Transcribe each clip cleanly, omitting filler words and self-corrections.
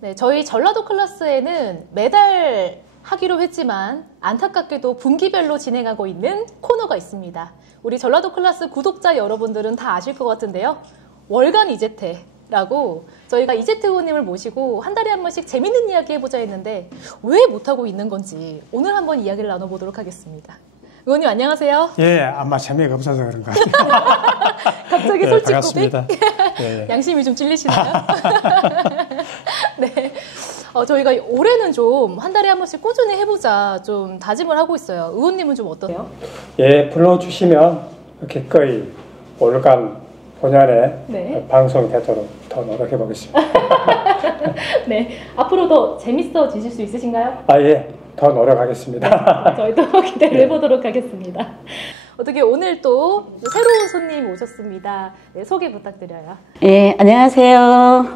네, 저희 전라도 클래스에는 매달 하기로 했지만 안타깝게도 분기별로 진행하고 있는 코너가 있습니다. 우리 전라도 클래스 구독자 여러분들은 다 아실 것 같은데요. 월간 이재태라고 저희가 이재태 의원님을 모시고 한 달에 한 번씩 재밌는 이야기 해보자 했는데 왜 못하고 있는 건지 오늘 한번 이야기를 나눠보도록 하겠습니다. 의원님 안녕하세요. 예, 아마 재미가 없어서 그런 것 같아요. 갑자기 네, 솔직 반갑습니다. 고백? 예. 양심이 좀 찔리시나요? 네. 저희가 올해는 좀 한 달에 한 번씩 꾸준히 해보자 좀 다짐을 하고 있어요. 의원님은 좀 어떠세요? 예, 불러주시면 기꺼이 월간 본연의 네. 방송이 되도록 더 노력해 보겠습니다. 네. 앞으로 더 재밌어지실 수 있으신가요? 아, 예, 더 노력하겠습니다. 네, 저희도 기대를 해보도록 하겠습니다. 어떻게 오늘 또 새로운 손님 오셨습니다. 네, 소개 부탁드려요. 예, 안녕하세요.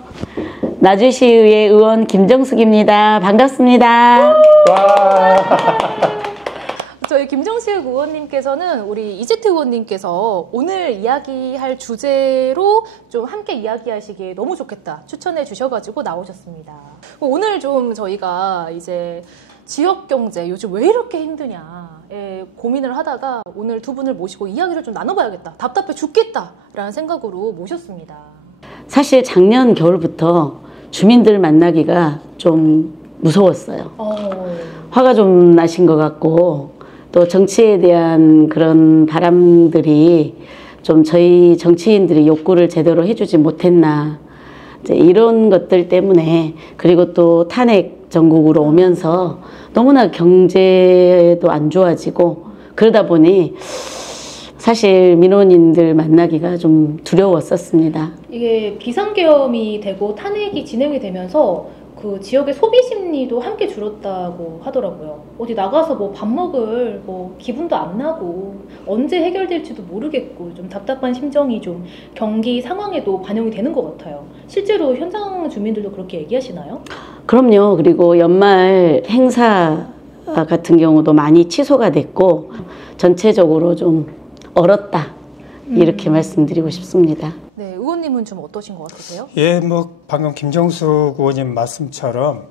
나주시의회 의원 김정숙입니다. 반갑습니다. 와. 저희 김정식 의원님께서는 우리 이재태 의원님께서 오늘 이야기할 주제로 좀 함께 이야기하시기에 너무 좋겠다 추천해 주셔가지고 나오셨습니다. 오늘 좀 저희가 이제 지역 경제 요즘 왜 이렇게 힘드냐에 고민을 하다가 오늘 두 분을 모시고 이야기를 좀 나눠봐야겠다. 답답해 죽겠다라는 생각으로 모셨습니다. 사실 작년 겨울부터 주민들 만나기가 좀 무서웠어요. 화가 좀 나신 것 같고 또 정치에 대한 그런 바람들이 좀 저희 정치인들이 욕구를 제대로 해주지 못했나 이제 이런 것들 때문에 그리고 또 탄핵 전국으로 오면서 너무나 경제도 안 좋아지고 그러다 보니 사실 민원인들 만나기가 좀 두려웠었습니다. 이게 비상계엄이 되고 탄핵이 진행이 되면서 그 지역의 소비 심리도 함께 줄었다고 하더라고요. 어디 나가서 뭐 밥 먹을 뭐 기분도 안 나고 언제 해결될지도 모르겠고 좀 답답한 심정이 좀 경기 상황에도 반영이 되는 것 같아요. 실제로 현장 주민들도 그렇게 얘기하시나요? 그럼요. 그리고 연말 행사 같은 경우도 많이 취소가 됐고 전체적으로 좀 얼었다 이렇게 말씀드리고 싶습니다. 네, 의원님은 좀 어떠신 것 같으세요? 예, 뭐 방금 김정숙 의원님 말씀처럼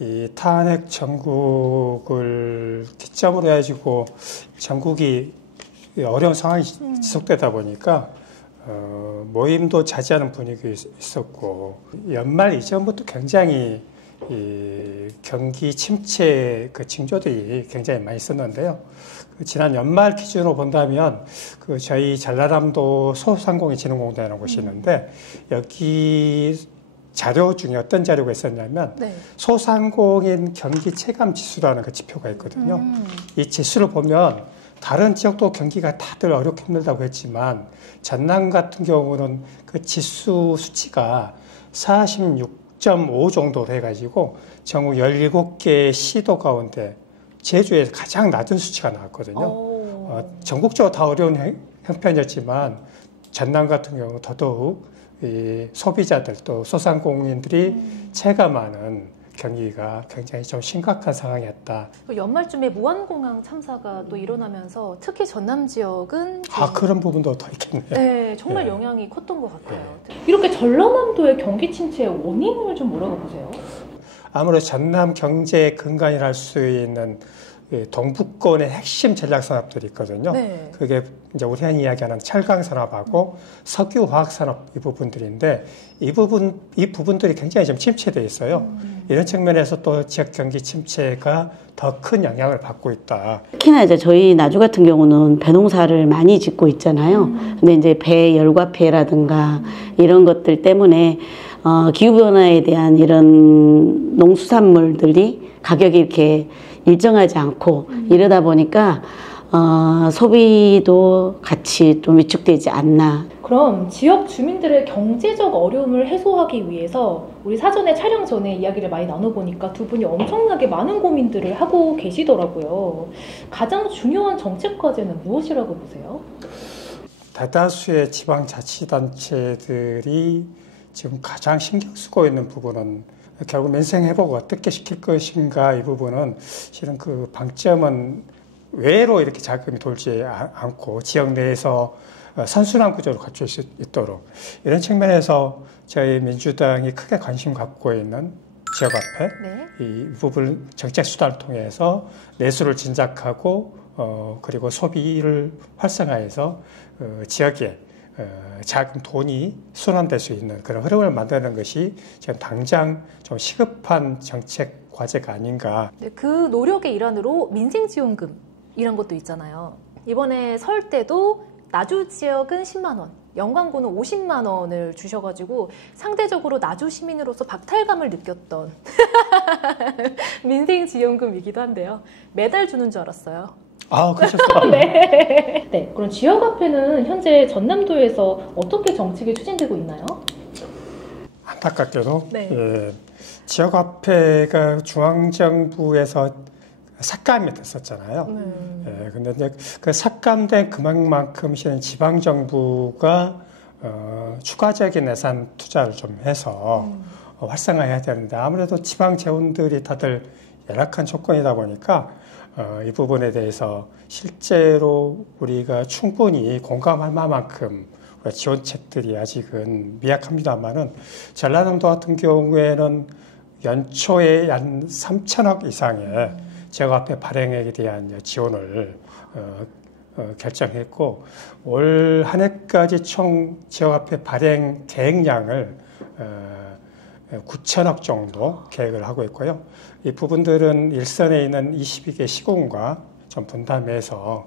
이 탄핵 전국을 기점으로 해가지고 전국이 어려운 상황이 지속되다 보니까 모임도 자제하는 분위기 있었고 연말 이전부터 굉장히 이 경기 침체 그 징조들이 굉장히 많이 있었는데요. 지난 연말 기준으로 본다면 그 저희 전라남도 소상공인진흥공단이라는 곳이 있는데 여기 자료 중에 어떤 자료가 있었냐면 네. 소상공인 경기 체감 지수라는 그 지표가 있거든요. 이 지수를 보면 다른 지역도 경기가 다들 어렵게 힘들다고 했지만 전남 같은 경우는 그 지수 수치가 46.5 정도로 해가지고 전국 17개 시도 가운데 제주에서 가장 낮은 수치가 나왔거든요. 전국적으로 다 어려운 형편이었지만 전남 같은 경우 더더욱 이 소비자들 또 소상공인들이 체감하는 경기가 굉장히 좀 심각한 상황이었다. 연말쯤에 무안공항 참사가 또 일어나면서 특히 전남 지역은 그런 부분도 더 있겠네요. 네, 정말 영향이 컸던 것 같아요. 이렇게 전라남도의 경기 침체의 원인을 좀 뭐라고 보세요? 아무래도 전남 경제 근간이라 할 수 있는 동북권의 핵심 전략 산업들이 있거든요. 네. 그게 이제 우리 흔히 이야기하는 철강 산업하고 석유 화학 산업 이 부분들인데 이 부분들이 굉장히 좀 침체되어 있어요. 이런 측면에서 또 지역 경기 침체가 더 큰 영향을 받고 있다. 특히나 이제 저희 나주 같은 경우는 배농사를 많이 짓고 있잖아요. 근데 이제 배 열과폐라든가 이런 것들 때문에 기후변화에 대한 이런 농수산물들이 가격이 이렇게 일정하지 않고 이러다 보니까 소비도 같이 좀 위축되지 않나. 그럼 지역 주민들의 경제적 어려움을 해소하기 위해서 우리 사전에 촬영 전에 이야기를 많이 나눠보니까 두 분이 엄청나게 많은 고민들을 하고 계시더라고요. 가장 중요한 정책 과제는 무엇이라고 보세요? 대다수의 지방자치단체들이 지금 가장 신경 쓰고 있는 부분은 결국 민생회복을 어떻게 시킬 것인가 이 부분은 실은 그 방점은 외로 이렇게 자금이 돌지 않고 지역 내에서 선순환 구조를 갖출 수 있도록 이런 측면에서 저희 민주당이 크게 관심 갖고 있는 지역화폐 네. 이 부분 정책 수단을 통해서 내수를 진작하고 그리고 소비를 활성화해서 지역에 자금 돈이 순환될 수 있는 그런 흐름을 만드는 것이 지금 당장 좀 시급한 정책 과제가 아닌가. 네, 그 노력의 일환으로 민생지원금 이런 것도 있잖아요. 이번에 설 때도 나주 지역은 10만 원, 영광군은 50만 원을 주셔가지고 상대적으로 나주 시민으로서 박탈감을 느꼈던 민생지원금이기도 한데요. 매달 주는 줄 알았어요. 아, 그러셨어요? 네. 네. 그럼 지역화폐는 현재 전남도에서 어떻게 정책이 추진되고 있나요? 안타깝게도 네. 예, 지역화폐가 중앙정부에서 삭감이 됐었잖아요. 예, 근데 이제 그 삭감된 그만큼 실은 지방정부가 추가적인 예산 투자를 좀 해서 활성화해야 되는데 아무래도 지방 재원들이 다들 열악한 조건이다 보니까 이 부분에 대해서 실제로 우리가 충분히 공감할 만큼 지원책들이 아직은 미약합니다만은 전라남도 같은 경우에는 연초에 한 3천억 이상의 지역화폐 발행액에 대한 지원을 결정했고 올 한 해까지 총 지역화폐 발행 계획량을 9천억 정도 계획을 하고 있고요. 이 부분들은 일선에 있는 22개 시군과 좀 분담해서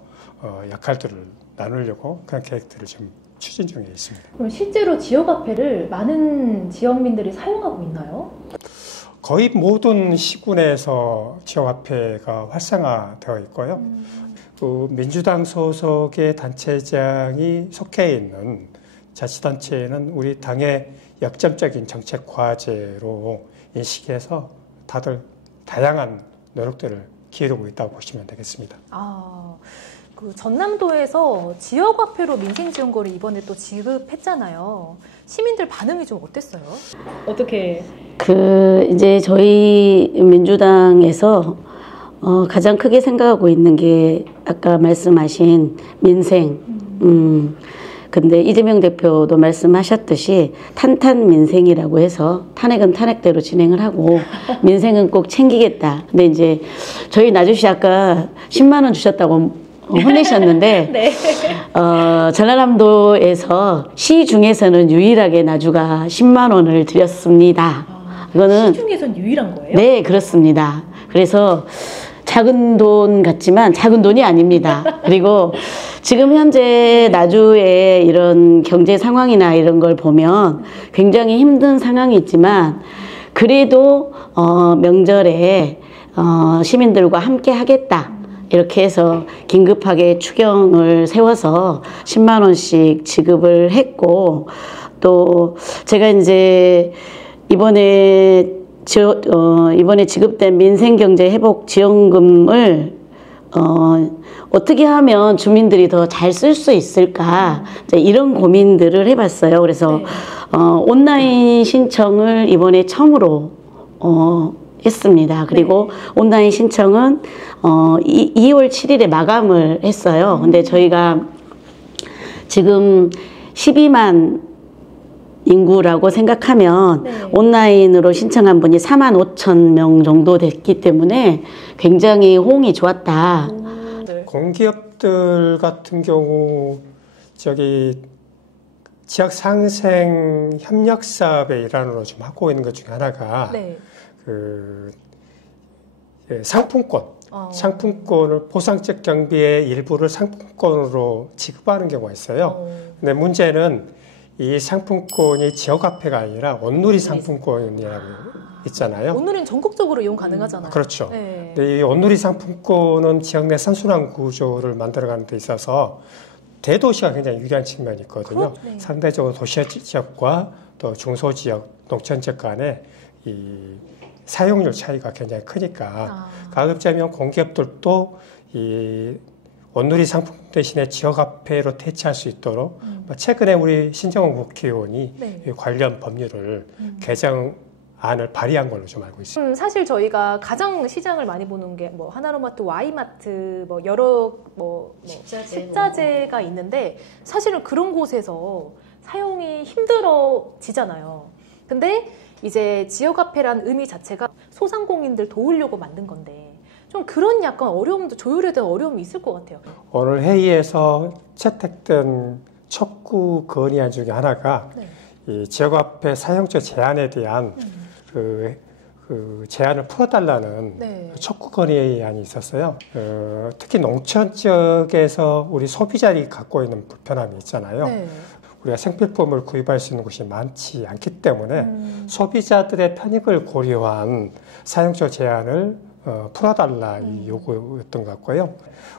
역할들을 나누려고 그런 계획들을 좀 추진 중에 있습니다. 그럼 실제로 지역화폐를 많은 지역민들이 사용하고 있나요? 거의 모든 시군에서 지역화폐가 활성화되어 있고요. 또 민주당 소속의 단체장이 속해 있는 자치단체는 우리 당의 역점적인 정책 과제로 인식해서 다들 다양한 노력들을 기울이고 있다고 보시면 되겠습니다. 그 전남도에서 지역화폐로 민생지원금을 이번에 또 지급했잖아요. 시민들 반응이 좀 어땠어요? 어떻게? 이제 저희 민주당에서 가장 크게 생각하고 있는 게 아까 말씀하신 민생. 근데 이재명 대표도 말씀하셨듯이 탄탄 민생이라고 해서 탄핵은 탄핵대로 진행을 하고 민생은 꼭 챙기겠다. 근데 이제 저희 나주시 아까 10만 원 주셨다고 혼내셨는데 네. 전라남도에서 시 중에서는 유일하게 나주가 10만 원을 드렸습니다. 이거는 시 중에선 유일한 거예요? 네, 그렇습니다. 그래서 작은 돈 같지만 작은 돈이 아닙니다. 그리고 지금 현재 나주의 이런 경제 상황이나 이런 걸 보면 굉장히 힘든 상황이 있지만 그래도 명절에 시민들과 함께 하겠다. 이렇게 해서 긴급하게 추경을 세워서 10만 원씩 지급을 했고 또 제가 이제 이번에 지급된 민생경제회복지원금을 어떻게 하면 주민들이 더 잘 쓸 수 있을까 이런 고민들을 해봤어요. 그래서 네. 온라인 신청을 이번에 처음으로 했습니다. 그리고 온라인 신청은 2월 7일에 마감을 했어요. 근데 저희가 지금 12만 인구라고 생각하면 네. 온라인으로 신청한 분이 4만 5천 명 정도 됐기 때문에 굉장히 호응이 좋았다. 네. 공기업들 같은 경우 지역 상생 협력 사업의 일환으로 좀 하고 있는 것 중에 하나가 네. 상품권을 보상적 경비의 일부를 상품권으로 지급하는 경우가 있어요. 근데 문제는 이 상품권이 지역화폐가 아니라 온누리 상품권이라고 있잖아요. 오늘은 전국적으로 이용 가능하잖아요. 그렇죠. 네. 근데 이 온누리 상품권은 지역 내 선순환 구조를 만들어가는 데 있어서 대도시가 굉장히 유리한 측면이 있거든요. 네. 상대적으로 도시 지역과 또 중소지역, 농촌지역 간에 이 사용률 차이가 굉장히 크니까 가급적이면 공기업들도 이 온누리 상품 대신에 지역화폐로 대체할 수 있도록 최근에 우리 신정원 국회의원이 네. 이 관련 법률을 개정안을 발의한 걸로 좀 알고 있습니다. 사실 저희가 가장 시장을 많이 보는 게 뭐 하나로마트, Y마트, 뭐 여러 식자재가 있는데 사실은 그런 곳에서 사용이 힘들어지잖아요. 근데 이제 지역화폐란 의미 자체가 소상공인들 도우려고 만든 건데 좀 그런 약간 어려움도 조율에 대한 어려움이 있을 것 같아요. 오늘 회의에서 채택된 촉구 건의안 중에 하나가 네. 이 지역화폐 사용처 제한에 대한 그 제한을 풀어달라는 네. 촉구 건의안이 있었어요. 특히 농촌 지역에서 우리 소비자들이 갖고 있는 불편함이 있잖아요. 네. 우리가 생필품을 구입할 수 있는 곳이 많지 않기 때문에 소비자들의 편익을 고려한 사용처 제한을 풀어달라 이 요구였던 것 같고요.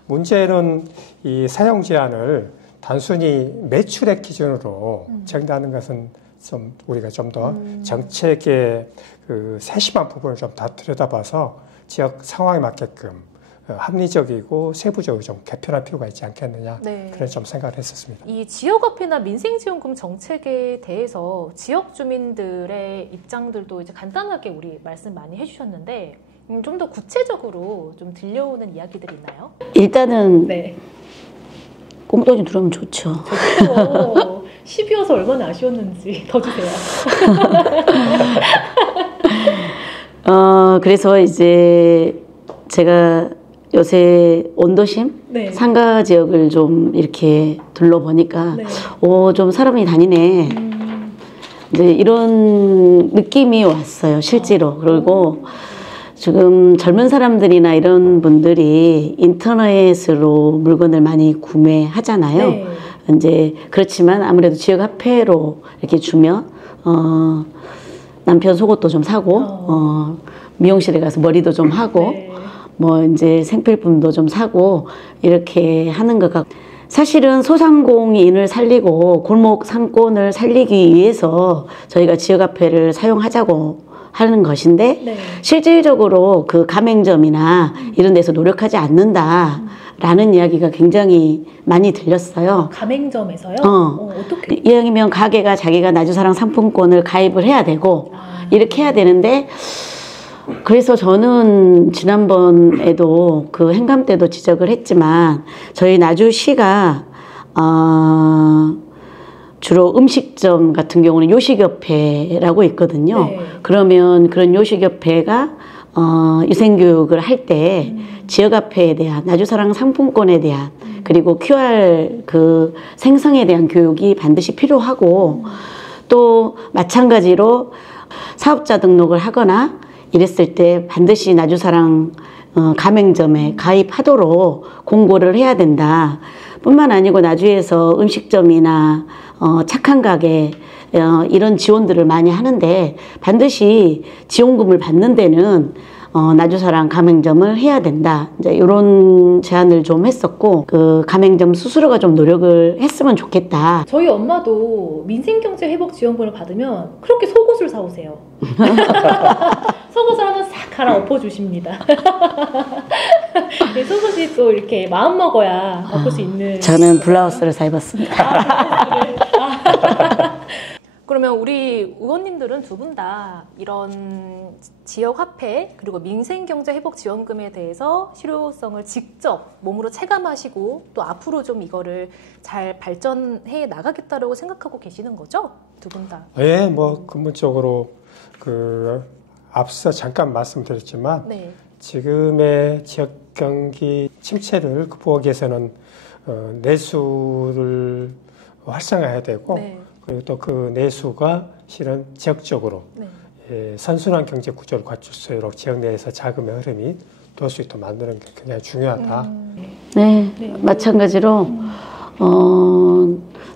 문제는 이 사용 제한을 단순히 매출액 기준으로 정하는 것은 좀 우리가 좀 더 정책의 그 세심한 부분을 좀 다 들여다봐서 지역 상황에 맞게끔 합리적이고 세부적으로 좀 개편할 필요가 있지 않겠느냐 네. 그런 좀 생각을 했었습니다. 이 지역화폐나 민생지원금 정책에 대해서 지역 주민들의 입장들도 이제 간단하게 우리 말씀 많이 해주셨는데 좀 더 구체적으로 좀 들려오는 이야기들이 있나요? 일단은 네. 꽁돈이 들어오면 좋죠. 저도 10이어서 얼마나 아쉬웠는지 더 주세요. 그래서 이제 제가 요새 온도심 네. 상가 지역을 좀 이렇게 둘러보니까 네. 좀 사람이 다니네. 이제 이런 느낌이 왔어요, 실제로. 그리고 지금 젊은 사람들이나 이런 분들이 인터넷으로 물건을 많이 구매하잖아요. 네. 이제 그렇지만 아무래도 지역 화폐로 이렇게 주면 남편 속옷도 좀 사고 미용실에 가서 머리도 좀 하고 네. 뭐 이제 생필품도 좀 사고 이렇게 하는 것 같고 사실은 소상공인을 살리고 골목 상권을 살리기 위해서 저희가 지역 화폐를 사용하자고 하는 것인데 네. 실질적으로 그 가맹점이나 이런 데서 노력하지 않는다라는 이야기가 굉장히 많이 들렸어요. 가맹점에서요? 어떻게? 이왕이면 가게가 자기가 나주사랑 상품권을 가입을 해야 되고 이렇게 해야 되는데 그래서 저는 지난번에도 그 행감 때도 지적을 했지만 저희 나주시가 주로 음식점 같은 경우는 요식협회라고 있거든요. 네. 그러면 그런 요식협회가 유생교육을 할 때 지역화폐에 대한 나주사랑 상품권에 대한 그리고 QR 그 생성에 대한 교육이 반드시 필요하고 또 마찬가지로 사업자 등록을 하거나 이랬을 때 반드시 나주사랑 가맹점에 가입하도록 공고를 해야 된다. 뿐만 아니고 나주에서 음식점이나 착한 가게 이런 지원들을 많이 하는데 반드시 지원금을 받는 데는 나주사랑 가맹점을 해야 된다. 이제 이런 제안을 좀 했었고 그 가맹점 스스로가 좀 노력을 했으면 좋겠다. 저희 엄마도 민생경제회복지원금을 받으면 그렇게 속옷을 사오세요. 속옷을 하나 싹 갈아엎어 주십니다. 속옷이 또 이렇게 마음 먹어야 바꿀 수 있는. 저는 블라우스를 사 입었습니다. 그러면 우리 의원님들은 두 분 다 이런 지역 화폐 그리고 민생경제회복지원금에 대해서 실효성을 직접 몸으로 체감하시고 또 앞으로 좀 이거를 잘 발전해 나가겠다라고 생각하고 계시는 거죠? 두 분 다. 예, 뭐 근본적으로 앞서 잠깐 말씀드렸지만 네. 지금의 지역 경기 침체를 극복하기 위해서는 내수를 활성화해야 되고 네. 그리고 또 그 내수가 실은 지역적으로 네. 선순환 경제 구조를 갖출 수 있도록 지역 내에서 자금의 흐름이 돌 수 있도록 만드는 게 굉장히 중요하다. 네, 네. 마찬가지로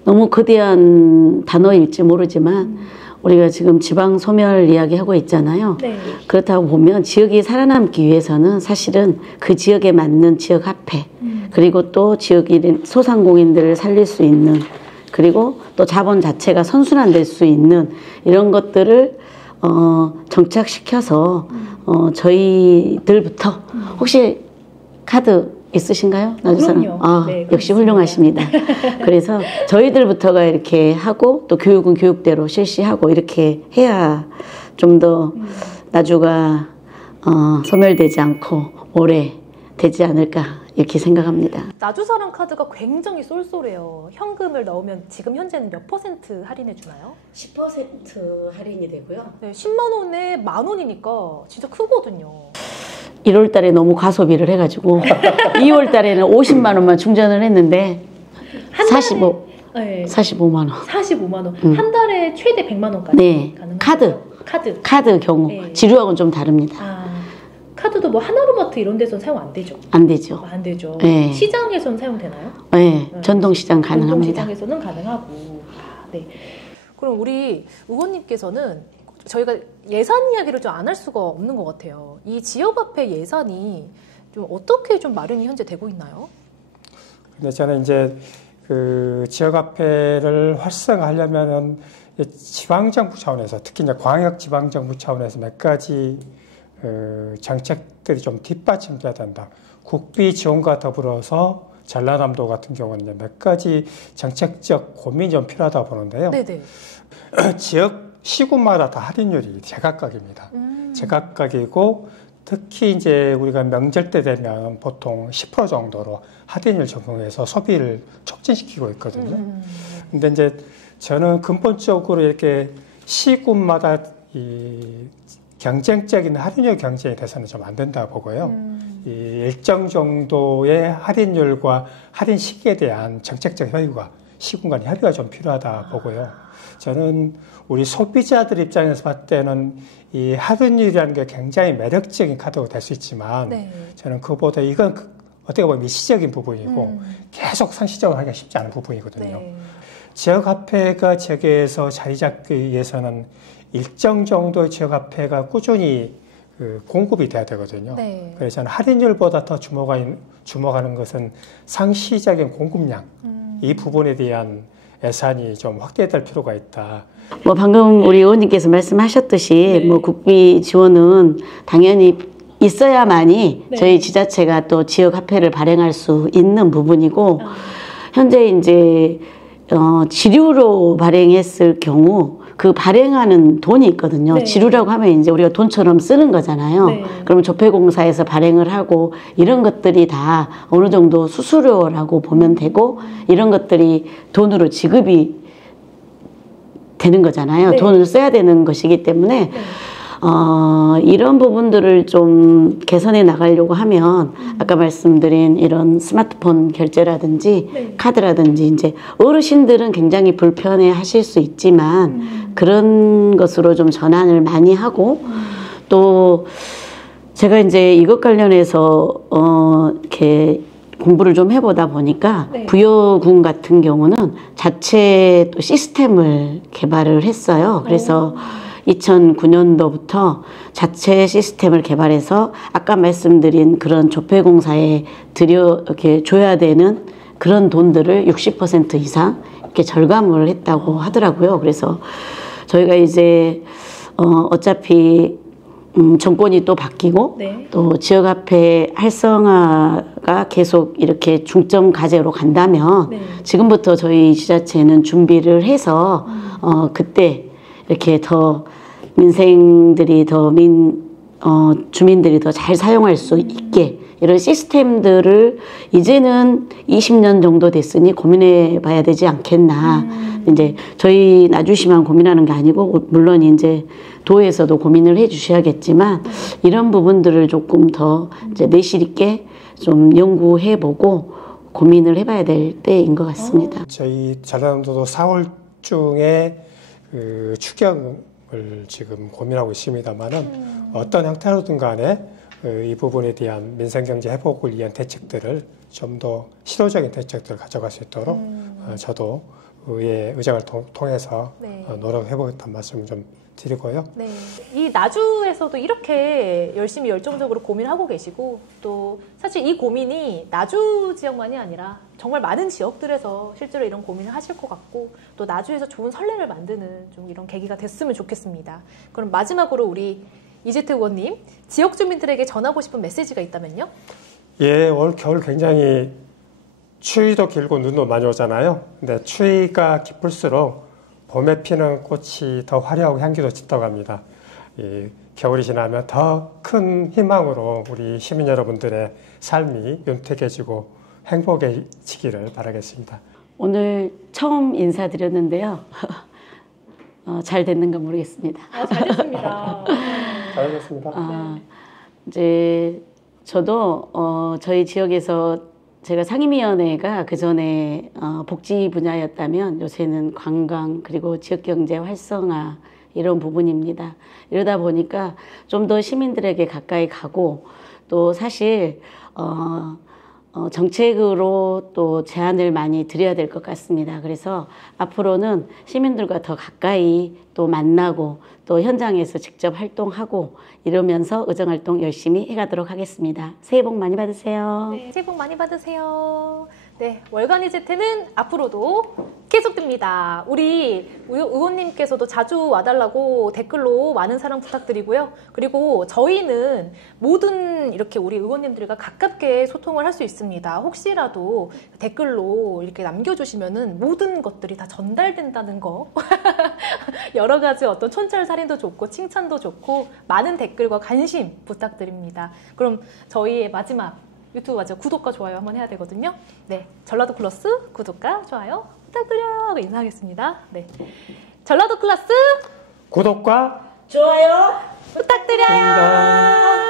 너무 거대한 단어일지 모르지만 우리가 지금 지방 소멸 이야기하고 있잖아요. 네. 그렇다고 보면 지역이 살아남기 위해서는 사실은 그 지역에 맞는 지역 화폐 그리고 또 지역인 소상공인들을 살릴 수 있는 그리고 또 자본 자체가 선순환될 수 있는 이런 것들을 정착시켜서 저희들부터 혹시 카드 있으신가요? 나주사랑? 그럼요. 네, 역시 그렇습니다. 훌륭하십니다. 그래서 저희들부터가 이렇게 하고 또 교육은 교육대로 실시하고 이렇게 해야 좀 더 나주가 소멸되지 않고 오래 되지 않을까 이렇게 생각합니다. 나주사랑 카드가 굉장히 쏠쏠해요. 현금을 넣으면 지금 현재는 몇 % 할인해 주나요? 10% 할인이 되고요. 네, 10만 원에 만 원이니까 진짜 크거든요. 1월 달에 너무 과소비를 해가지고 2월 달에는 50만 원만 충전을 했는데 45, 네. 45만 원. 45만 원. 한 달에 최대 100만 원까지 네. 가능해요. 카드 경우 네. 지류하고는 좀 다릅니다. 카드도 뭐 하나로마트 이런 데서는 사용 안 되죠? 안 되죠. 안 되죠. 네. 시장에서는 사용되나요? 네. 전동시장 가능합니다. 전동시장에서는 가능하고. 네. 그럼 우리 의원님께서는 저희가 예산 이야기를 좀 안 할 수가 없는 것 같아요. 이 지역화폐 예산이 좀 어떻게 좀 마련이 현재 되고 있나요? 근데 저는 이제 그 지역화폐를 활성화하려면은 지방정부 차원에서 특히 이제 광역지방정부 차원에서 몇 가지 정책들이 좀 뒷받침돼야 된다. 국비 지원과 더불어서 전라남도 같은 경우는 이제 몇 가지 정책적 고민이 좀 필요하다고 보는데요. 네네. 지역 시군마다 다 할인율이 제각각입니다. 제각각이고 특히 이제 우리가 명절 때 되면 보통 10% 정도로 할인율 적용해서 소비를 촉진시키고 있거든요. 근데 이제 저는 근본적으로 이렇게 시군마다 이 경쟁적인 할인율 경쟁이 돼서는 좀 안 된다고 보고요. 이 일정 정도의 할인율과 할인 시기에 대한 정책적 협의가 시군 간의 협의가 좀 필요하다 보고요. 저는 우리 소비자들 입장에서 봤을 때는 이 할인율이라는 게 굉장히 매력적인 카드가 될 수 있지만 네. 저는 그보다 이건 어떻게 보면 미시적인 부분이고 계속 상시적으로 하기가 쉽지 않은 부분이거든요. 네. 지역화폐가 지역에서 자리 잡기 위해서는 일정 정도의 지역화폐가 꾸준히 공급이 돼야 되거든요. 네. 그래서 저는 할인율보다 더 주목하는 것은 상시적인 공급량, 이 부분에 대한 예산이 좀 확대될 필요가 있다. 뭐 방금 우리 의원님께서 말씀하셨듯이 네. 뭐 국비 지원은 당연히 있어야만이 네. 저희 지자체가 또 지역 화폐를 발행할 수 있는 부분이고 현재 이제 지류로 발행했을 경우 그 발행하는 돈이 있거든요. 네. 지류라고 하면 이제 우리가 돈처럼 쓰는 거잖아요. 네. 그러면 조폐공사에서 발행을 하고 이런 것들이 다 어느 정도 수수료라고 보면 되고 이런 것들이 돈으로 지급이 되는 거잖아요. 네. 돈을 써야 되는 것이기 때문에 이런 부분들을 좀 개선해 나가려고 하면 아까 말씀드린 이런 스마트폰 결제라든지 네. 카드라든지 이제 어르신들은 굉장히 불편해 하실 수 있지만 그런 것으로 좀 전환을 많이 하고 또 제가 이제 이것 관련해서 이렇게 공부를 좀 해보다 보니까 네. 부여군 같은 경우는 자체 또 시스템을 개발을 했어요. 그래서 2009년도부터 자체 시스템을 개발해서 아까 말씀드린 그런 조폐공사에 이렇게 줘야 되는 그런 돈들을 60% 이상 이렇게 절감을 했다고 하더라고요. 그래서 저희가 이제 어차피 정권이 또 바뀌고 네. 또 지역화폐 활성화가 계속 이렇게 중점 과제로 간다면 네. 지금부터 저희 지자체는 준비를 해서 그때 이렇게 더 민생들이 주민들이 더 잘 사용할 수 있게 이런 시스템들을 이제는 20년 정도 됐으니 고민해 봐야 되지 않겠나. 이제 저희 나주시만 고민하는 게 아니고 물론 이제 도에서도 고민을 해 주셔야겠지만 이런 부분들을 조금 더 이제 내실 있게 좀 연구해 보고 고민을 해 봐야 될 때인 것 같습니다. 저희 전라남도도 4월 중에 추경을 지금 고민하고 있습니다만은 어떤 형태로든 간에 이 부분에 대한 민생경제 회복을 위한 대책들을 좀 더 실효적인 대책들을 가져갈 수 있도록 저도 의회 의장을 통해서 네. 노력해보겠다는 말씀을 좀 드리고요. 네. 이 나주에서도 이렇게 열심히 열정적으로 고민하고 계시고 또 사실 이 고민이 나주 지역만이 아니라 정말 많은 지역들에서 실제로 이런 고민을 하실 것 같고 또 나주에서 좋은 선례를 만드는 좀 이런 계기가 됐으면 좋겠습니다. 그럼 마지막으로 우리 이재태 의원님 지역 주민들에게 전하고 싶은 메시지가 있다면요? 예, 올 겨울 굉장히 추위도 길고 눈도 많이 오잖아요. 근데 추위가 깊을수록 봄에 피는 꽃이 더 화려하고 향기도 짙다고 합니다. 겨울이 지나면 더 큰 희망으로 우리 시민 여러분들의 삶이 윤택해지고 행복해지기를 바라겠습니다. 오늘 처음 인사드렸는데요. 잘 됐는가 모르겠습니다. 잘 됐습니다. 잘하셨습니다. 이제 저도 저희 지역에서 제가 상임위원회가 그 전에 복지 분야였다면 요새는 관광 그리고 지역경제 활성화 이런 부분입니다. 이러다 보니까 좀 더 시민들에게 가까이 가고 또 사실 정책으로 또 제안을 많이 드려야 될 것 같습니다. 그래서 앞으로는 시민들과 더 가까이 또 만나고 또 현장에서 직접 활동하고 이러면서 의정활동 열심히 해가도록 하겠습니다. 새해 복 많이 받으세요. 네, 새해 복 많이 받으세요. 네, 월간 이제트는 앞으로도 계속됩니다. 우리 의원님께서도 자주 와달라고 댓글로 많은 사랑 부탁드리고요. 그리고 저희는 모든 이렇게 우리 의원님들과 가깝게 소통을 할 수 있습니다. 혹시라도 댓글로 이렇게 남겨주시면은 모든 것들이 다 전달된다는 거. 여러 가지 어떤 촌철살인도 좋고 칭찬도 좋고 많은 댓글과 관심 부탁드립니다. 그럼 저희의 마지막 유튜브 맞죠? 구독과 좋아요 한번 해야 되거든요. 네, 전라도 플러스 구독과 좋아요 부탁드려요 하고 인사하겠습니다. 네, 전라도 플러스 구독과 좋아요 부탁드려요. 감사합니다.